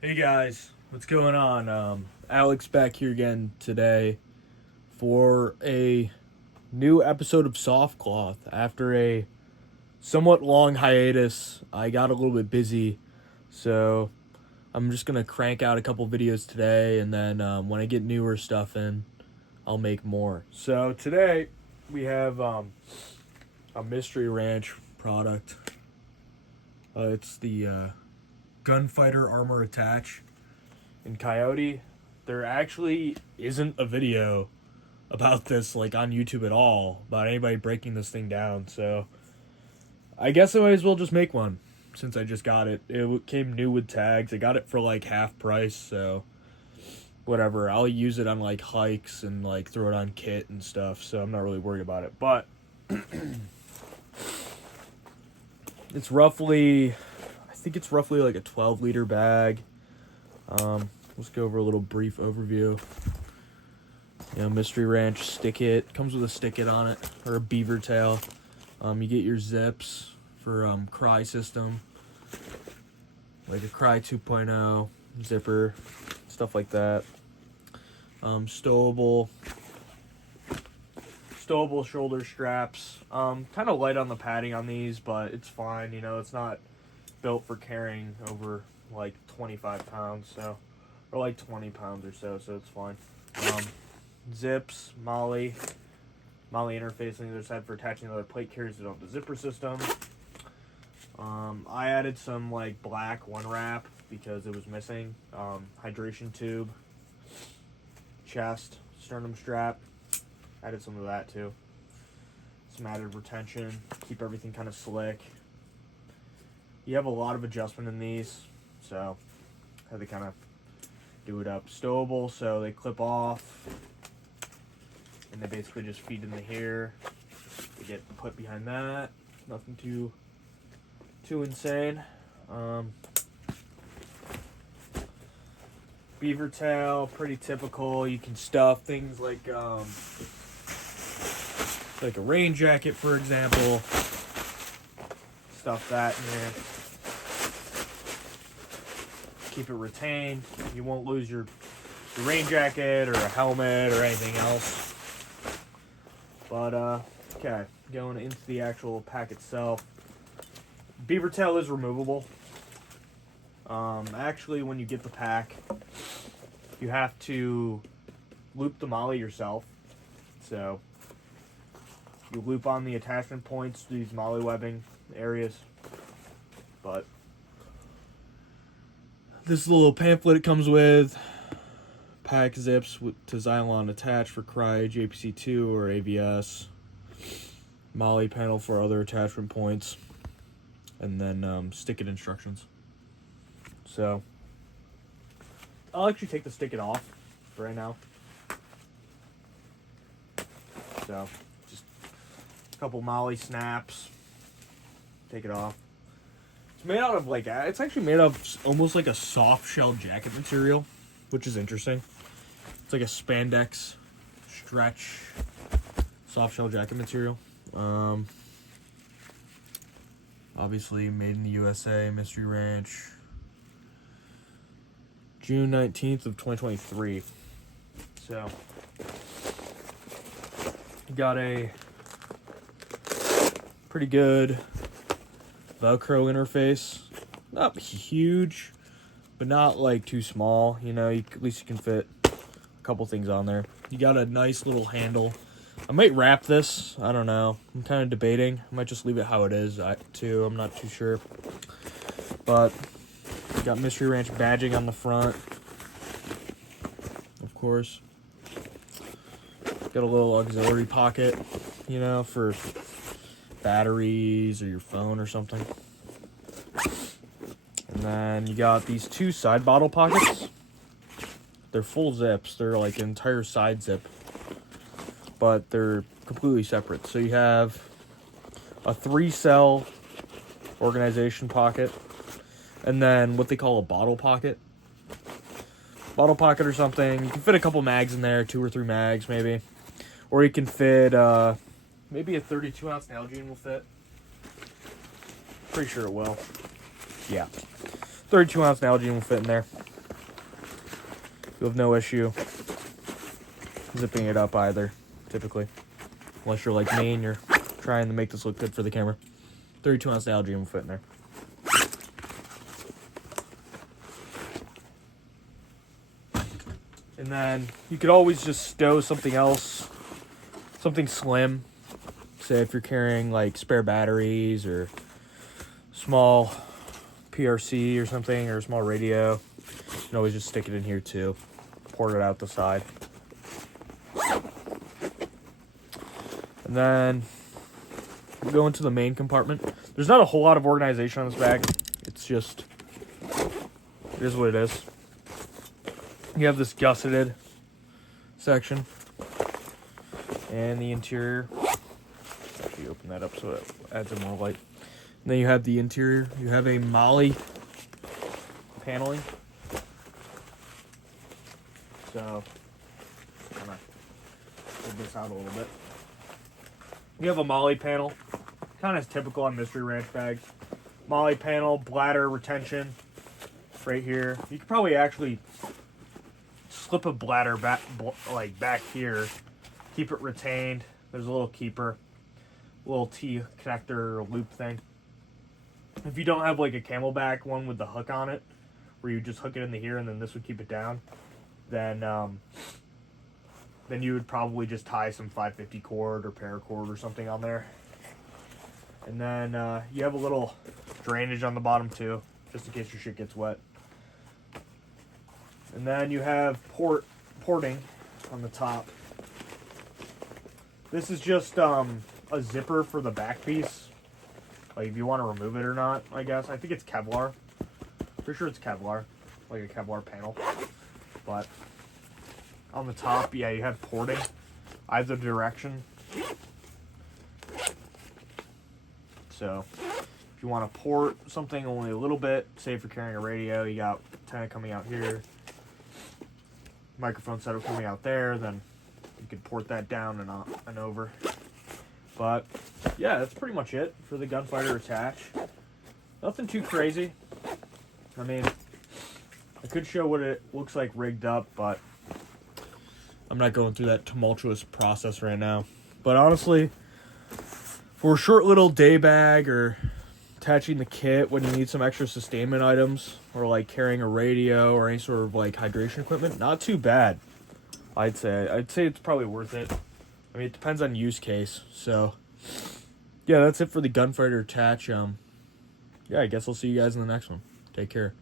Hey guys, what's going on? Alex back here again today for a new episode of SOF-Cloth. After a somewhat long hiatus, I got a little bit busy, so I'm just gonna crank out a couple videos today, and then when I get newer stuff in, I'll make more. So today we have a Mystery Ranch product. It's the Gunfighter Armor Attach in Coyote. There actually isn't a video about this like on YouTube at all about anybody breaking this thing down. So I guess I might as well just make one since I just got it. It came new with tags. I got it for like half price, so whatever. I'll use it on like hikes and like throw it on kit and stuff. So I'm not really worried about it. But it's roughly, I think it's roughly like a 12-liter bag. Let's go over a little brief overview. Mystery Ranch stick it. Comes with a stick it on it, or a beaver tail. You get your zips for Cry system, like a Cry 2.0 zipper, stuff like that. Stowable shoulder straps. Kind of light on the padding on these, but it's fine. It's not built for carrying over like 25 pounds, or like 20 pounds or so it's fine. Zips, Molly interface on the other side for attaching other plate carriers that don't have the zipper system. I added some like black one wrap because it was missing. Hydration tube, chest, sternum strap, added some of that too. Some added retention, keep everything kind of slick. You have a lot of adjustment in these, so I had to kind of do it up. Stowable, so they clip off and they basically just feed into here. They get put behind that. Nothing too insane. Beaver tail, pretty typical. You can stuff things like a rain jacket, for example. Stuff that in there. Keep it retained. You won't lose your rain jacket or a helmet or anything else. But okay, going into the actual pack itself. Beaver tail is removable. Actually, when you get the pack, you have to loop the molly yourself. So you loop on the attachment points to these molly webbing areas. But this little pamphlet it comes with. Pack zips to Xylon attached for Cry, JPC2 or AVS. Molly panel for other attachment points. And then stick it instructions. So I'll actually take the stick it off for right now. So just a couple molly snaps. Take it off. It's made out of it's actually made of almost like a soft shell jacket material, which is interesting. It's like a spandex stretch soft shell jacket material. Obviously made in the USA, Mystery Ranch. June 19th of 2023. So got a pretty good Velcro interface. Not huge, but not like too small. At least you can fit a couple things on there. You got a nice little handle. I might wrap this. I don't know. I'm kind of debating. I might just leave it how it is, too. I'm not too sure. But you got Mystery Ranch badging on the front, of course. Got a little auxiliary pocket, for batteries or your phone or something. And then you got these two side bottle pockets. They're full zips. They're like an entire side zip, but they're completely separate. So you have a 3-cell organization pocket, and then what they call a bottle pocket. Bottle pocket or something. You can fit a couple mags in there, 2 or 3 mags maybe. Or you can fit, maybe a 32-ounce Nalgene will fit. Pretty sure it will. Yeah. 32 ounce Nalgene will fit in there. You'll have no issue zipping it up either, typically. Unless you're like me and you're trying to make this look good for the camera. 32 ounce Nalgene will fit in there. And then you could always just stow something else, something slim. Say if you're carrying like spare batteries or small PRC or something, or a small radio, you can always just stick it in here too. Pour it out the side. And then we go into the main compartment. There's not a whole lot of organization on this bag. It's just, it is what it is. You have this gusseted section and the interior. Actually, open that up so it adds some more light. And then you have the interior. You have a Moly paneling. So, I'm gonna pull this out a little bit. You have a Moly panel, kind of typical on Mystery Ranch bags. Moly panel, bladder retention, right here. You could probably actually slip a bladder back here, keep it retained. There's a little keeper, little T connector loop thing. If you don't have like a Camelback one with the hook on it, where you just hook it into here and then this would keep it down, then you would probably just tie some 550 cord or paracord or something on there. And then you have a little drainage on the bottom too, just in case your shit gets wet. And then you have porting on the top. This is just a zipper for the back piece. Like if you want to remove it or not, I guess. I think it's Kevlar. Pretty sure it's Kevlar. Like a Kevlar panel. But on the top, yeah, you have porting either direction. So if you want to port something only a little bit, say if you're carrying a radio, you got antenna coming out here, microphone setup coming out there, then you could port that down and over. But yeah, that's pretty much it for the gunfighter attach. Nothing too crazy. I mean, I could show what it looks like rigged up, but I'm not going through that tumultuous process right now. But honestly, for a short little day bag or attaching the kit when you need some extra sustainment items, or like carrying a radio or any sort of like hydration equipment, not too bad. I'd say it's probably worth it. I mean, it depends on use case. So yeah, that's it for the gunfighter attach. Yeah, I guess I'll see you guys in the next one. Take care.